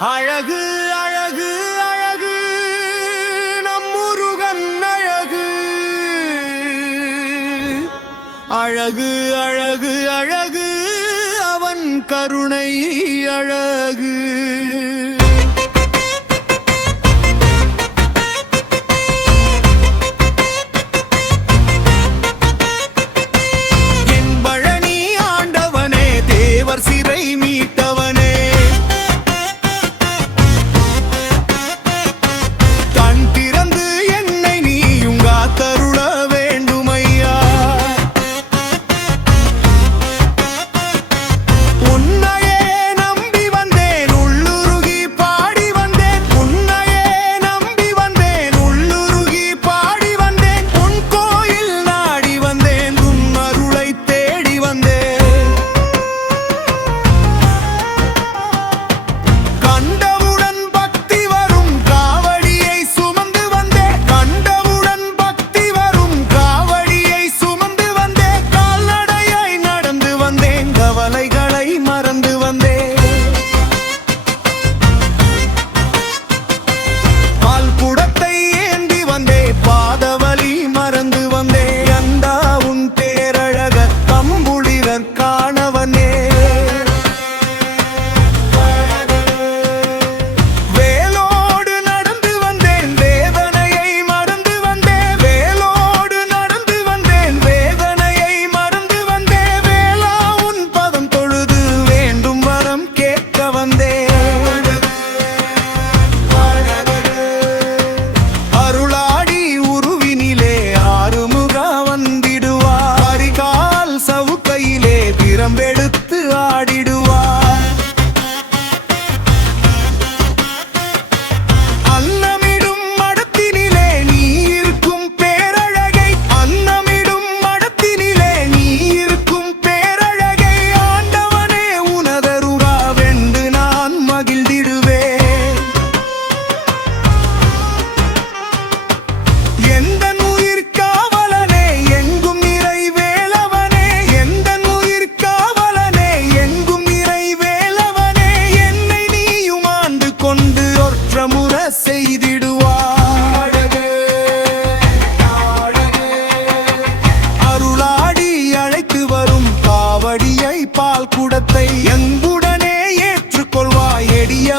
அழகு அழகு அழகு நம்முருகன் அழகு. அழகு அழகு அழகு அவன் கருணை அழகு.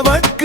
bak.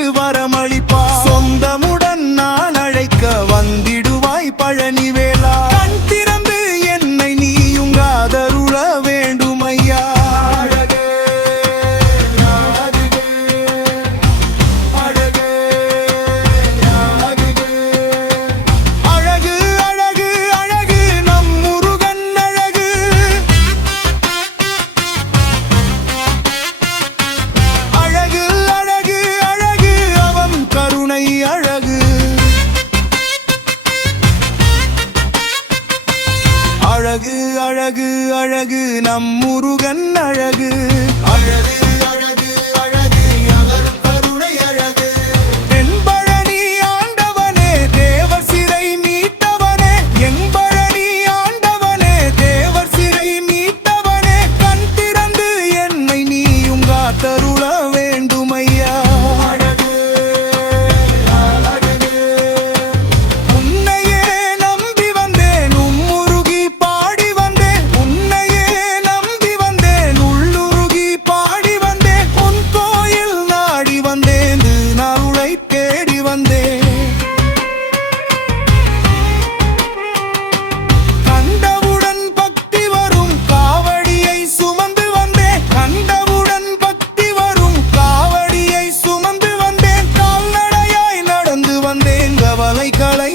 gül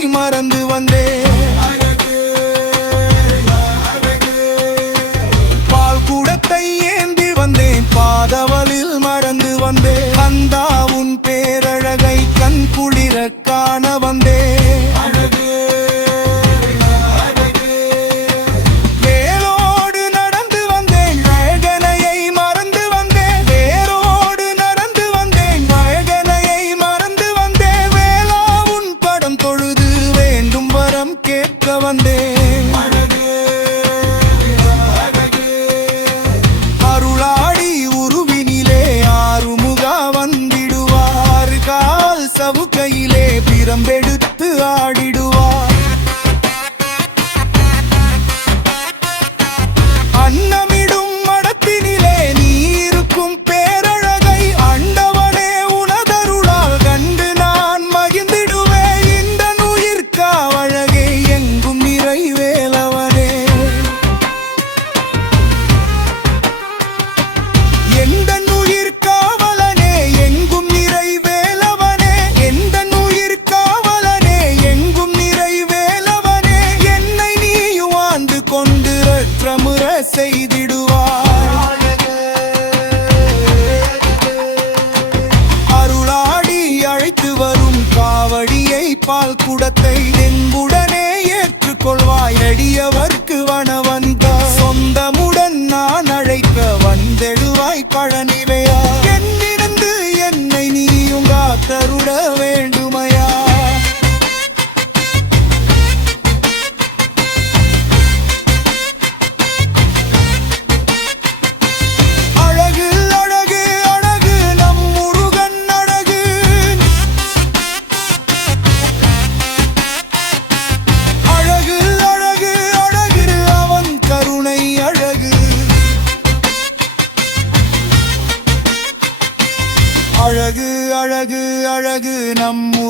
மறந்து வந்தேன். பால் கூடத்தை ஏந்தி வந்தேன். பாதவலில் மறந்து வந்தேன். வந்தா உன் பேரழகை கண் குளிர காண வந்தேன். வந்தேன் அருளாடி உருவினிலே ஆறுமுகா வந்திடுவார். கால் சவுக்கையிலே பிரம்பெடுத்து ஆடிடுவார். வரும் காவடியை பால் குடத்தை நெங்குடனே ஏற்றுக்கொள்வாய். நடியவர்க்கு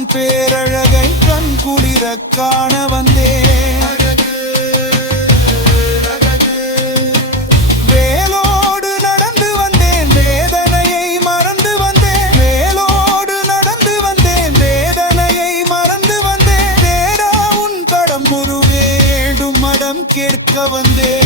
உன் பேரழகை கண் குளிர காண வந்தே. வேலோடு நடந்து வந்தேன் வேதனையை மறந்து வந்தேன். வேலோடு நடந்து வந்தேன் வேதனையை மறந்து வந்தேன். வேடா உன் கடம் ஒரு வேடும் மடம் கேட்க வந்தேன்